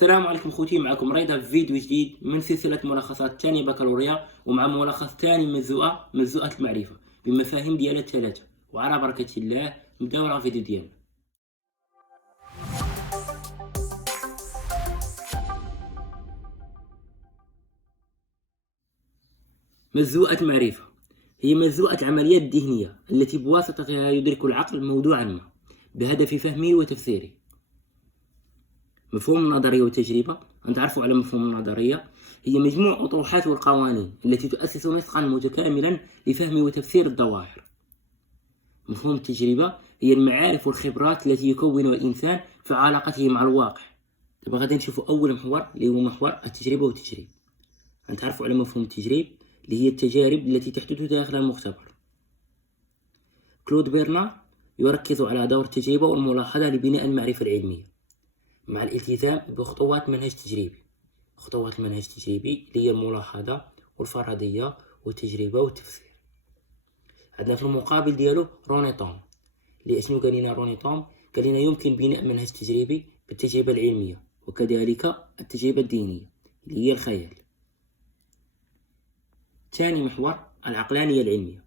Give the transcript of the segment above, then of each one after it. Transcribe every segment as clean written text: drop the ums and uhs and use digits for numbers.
السلام عليكم خوتي، معكم ريدا في فيديو جديد من سلسلة ملخصات تاني بكالوريا، ومع ملخص تاني مزوءة المعرفة بمفاهيم ديالها الثلاثة. وعلى بركة الله نبداو على الفيديو ديالنا. مزوءة المعرفة هي مزوءة العمليات الذهنية التي بواسطتها يدرك العقل موضوعا ما بهدف فهمه وتفسيره. مفهوم النظرية والتجربة، نتعرفوا على مفهوم النظرية، هي مجموع أطروحات والقوانين التي تؤسس نسقا متكاملا لفهم وتفسير الظواهر. مفهوم التجربة هي المعارف والخبرات التي يكونها الإنسان في علاقته مع الواقع. دابا غادي نشوفوا أول محور اللي هو محور التجربة والتجريب. نتعرفوا على مفهوم التجريب اللي هي التجارب التي تحدث داخل المختبر. كلود بيرنار يركز على دور التجربة والملاحظة لبناء المعرفة العلمية مع الالتزام بخطوات منهج تجريبي. خطوات المنهج التجريبي اللي هي الملاحظة والفرضية والتجربة والتفسير. عندنا في المقابل ديالو روني توم، اللي اشنو قال لنا روني توم؟ قال لنا يمكن بناء منهج تجريبي بالتجربة العلمية وكذلك التجربة الدينية اللي هي الخيال. ثاني محور العقلانية العلمية.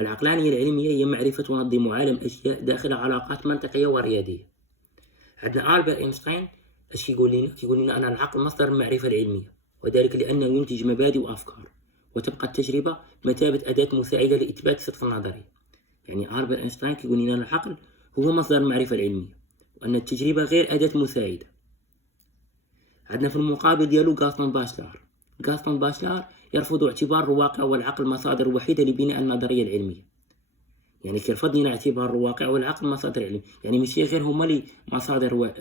العقلانية العلمية هي معرفة ونظم عالم الأشياء داخل علاقات منطقية ورياضية. عندنا ألبرت أينشتاين اش كيقول لنا؟ كيقول لنا أن العقل مصدر المعرفة العلمية، وذلك لأنه ينتج مبادئ وأفكار، وتبقى التجربة بمثابة أداة مساعدة لإثبات صدق النظرية. يعني ألبرت أينشتاين كيقول لنا أن العقل هو مصدر المعرفة العلمية، وأن التجربة غير أداة مساعدة. عندنا في المقابل ديالو غاستون باشلار. غاستون باشلار يرفض اعتبار الواقع والعقل مصادر وحيدة لبناء النظرية العلمية. يعني كيرفض لنا اعتبار الواقع والعقل مصادر علمية، يعني ماشي غير هما لي مصادر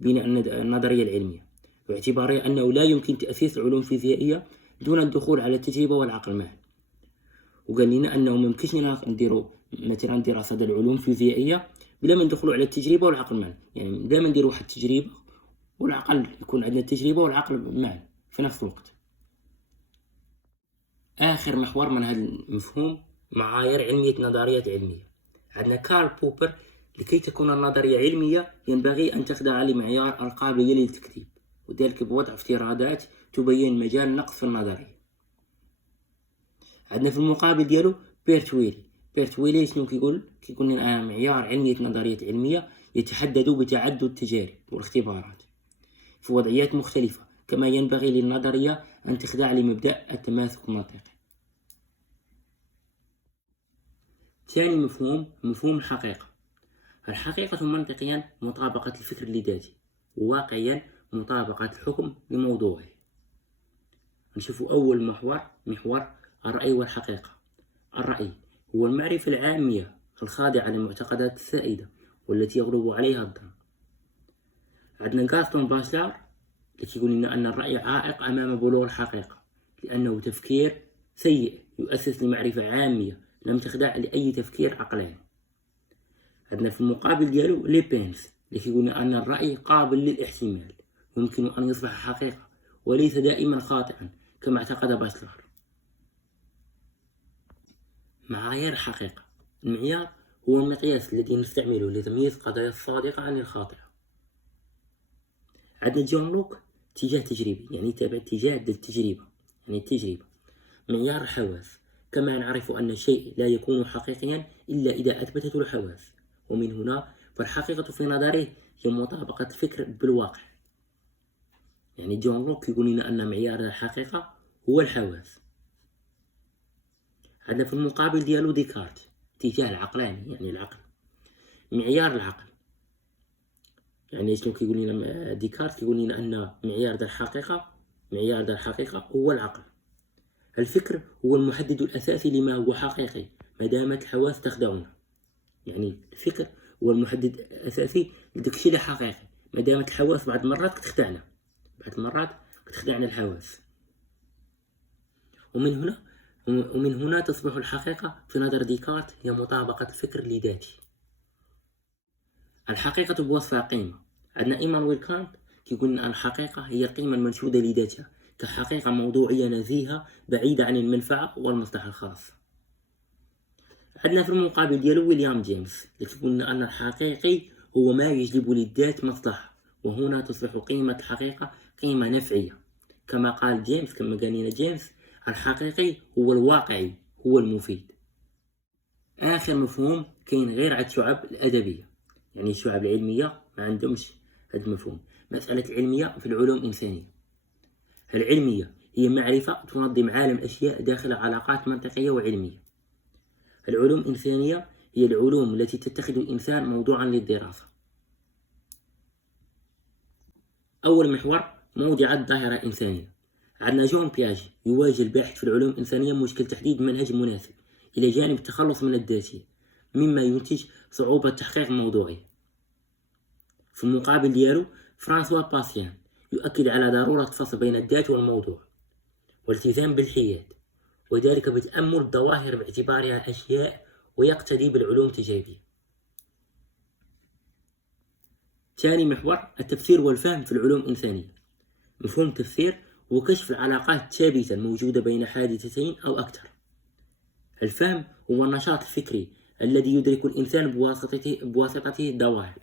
لبناء النظرية العلمية، باعتباره أنه لا يمكن تأسيس العلوم الفيزيائية دون الدخول على التجربة والعقل معا. وقال لنا أنه ممكنش نديروا مثلا دراسة العلوم الفيزيائية بلا ما ندخلوا على التجربة والعقل معا، يعني دائما نديروا واحد التجربة والعقل، يكون عندنا التجربة والعقل معا في نفس الوقت. آخر محور من هذا المفهوم معايير علمية نظريات علمية. عندنا كارل بوبر: لكي تكون النظرية علمية ينبغي أن تخضع لمعيار القابلية للتكذيب، وذلك بوضع افتراضات تبين مجال نقص في النظرية. عندنا في المقابل ديالو بيرت ويلي شنو كيقول لنا معيار علمية نظريات علمية يتحدد بتعدد التجارب والاختبارات في وضعيات مختلفة، كما ينبغي للنظرية أن تخضع لمبدأ التماسك المنطقي. ثاني مفهوم الحقيقة. الحقيقة منطقيا مطابقة الفكر لذاته، وواقعيا مطابقة الحكم لموضوعه. نشوفوا أول محور الرأي والحقيقة. الرأي هو المعرفة العامية الخاضعة للمعتقدات السائدة والتي يغلب عليها الظن. عندنا غاستون باشلار اللي كيقول لنا أن الرأي عائق أمام بلوغ الحقيقة، لأنه تفكير سيء يؤسس لمعرفة عامية لم تخضع لأي تفكير عقلاني. عندنا في المقابل ديالو ليبينز اللي كيقول لنا أن الرأي قابل للاحتمال، يمكن أن يصبح حقيقة وليس دائما خاطئا كما اعتقد باشلار. معايير الحقيقة. المعيار هو المقياس الذي نستعمله لتمييز القضايا الصادقة عن الخاطئة. عندنا جون لوك: اتجاه تجريبي، يعني تابع اتجاه التجربة، يعني التجربة. معيار الحواس: كما نعرف أن الشيء لا يكون حقيقيا إلا إذا أثبتته الحواس، ومن هنا فالحقيقة في نظره هي مطابقة الفكر بالواقع. يعني جون لوك يقول لنا أن معيار الحقيقة هو الحواس. عندنا في المقابل ديالو ديكارت: اتجاه العقلاني، يعني العقل. معيار العقل، يعني شنو كيقول لنا ديكارت؟ كيقول لنا أن معيار الحقيقة هو العقل. الفكر هو المحدد الأساسي لما هو حقيقي ما دامت الحواس تخدعنا. يعني الفكر هو المحدد الأساسي لداكشي اللي حقيقي ما دامت الحواس بعض المرات كتخدعنا الحواس. ومن هنا تصبح الحقيقة في نظر ديكارت هي مطابقة الفكر لذاته. الحقيقة بوصفها قيمة. عندنا إيمانويل كانت كيقول لنا الحقيقة هي القيمة المنشودة لذاتها كحقيقة موضوعية نزيهة بعيدة عن المنفعة والمصلحة الخاصة. عندنا في المقابل ديالو ويليام جيمس اللي كيقول لنا أن الحقيقي هو ما يجلب للذات مصلحة وهنا تصبح قيمة الحقيقة قيمة نفعية. كما قال لنا جيمس الحقيقي هو الواقعي، هو المفيد. آخر مفهوم كاين غير على الشعب الأدبية، يعني الشعب العلمية ما عندهمش هذا المفهوم. مسألة العلمية في العلوم الإنسانية. العلمية هي معرفة تنظم عالم أشياء داخل علاقات منطقية وعلمية. العلوم الإنسانية هي العلوم التي تتخذ الإنسان موضوعا للدراسة. أول محور موضع الظاهرة الإنسانية. عندنا جون بياجي يواجه الباحث في العلوم الإنسانية مشكل تحديد منهج مناسب إلى جانب التخلص من الذاتية، مما ينتج صعوبة تحقيق موضوعية. في المقابل ديالو فرانسوا باسيان يؤكد على ضرورة الفصل بين الذات والموضوع والالتزام بالحياد، وذلك بتأمل الظواهر باعتبارها أشياء ويقتدي بالعلوم التجريبية. ثاني محور التفسير والفهم في العلوم الإنسانية. مفهوم التفسير هو كشف العلاقات الثابتة الموجودة بين حادثتين أو أكثر. الفهم هو النشاط الفكري الذي يدرك الإنسان بواسطته الظواهر.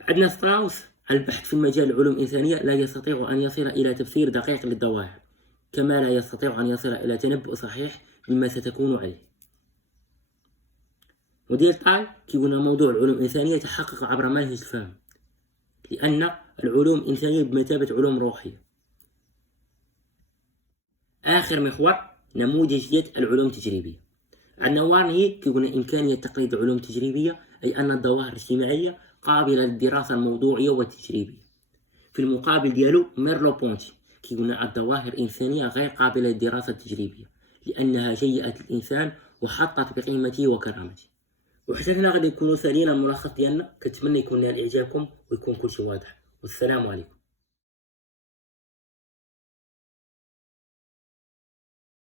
عندنا ستراوس البحث في مجال العلوم الإنسانية لا يستطيع أن يصل إلى تفسير دقيق للظواهر، كما لا يستطيع أن يصل إلى تنبؤ صحيح مما ستكون عليه. موديل تاي كيقول موضوع العلوم الإنسانية يتحقق عبر منهج الفهم، لأن العلوم الإنسانية بمثابة علوم روحية. آخر محور نموذجية العلوم التجريبية. عندنا وارنهي كيقول إمكانية تقليد العلوم التجريبية، أي أن الظواهر الاجتماعية قابلة للدراسة الموضوعية والتجريبية. في المقابل ديالو ميرلو بونتي كيقول الظواهر الإنسانية غير قابلة للدراسة التجريبية لأنها جيئة الإنسان وحطت بقيمته وكرامته. وحتى هنا غادي نكونوا سالينا الملخص ديالنا. كنتمنى يكون نال إعجابكم ويكون كل شيء واضح، والسلام عليكم.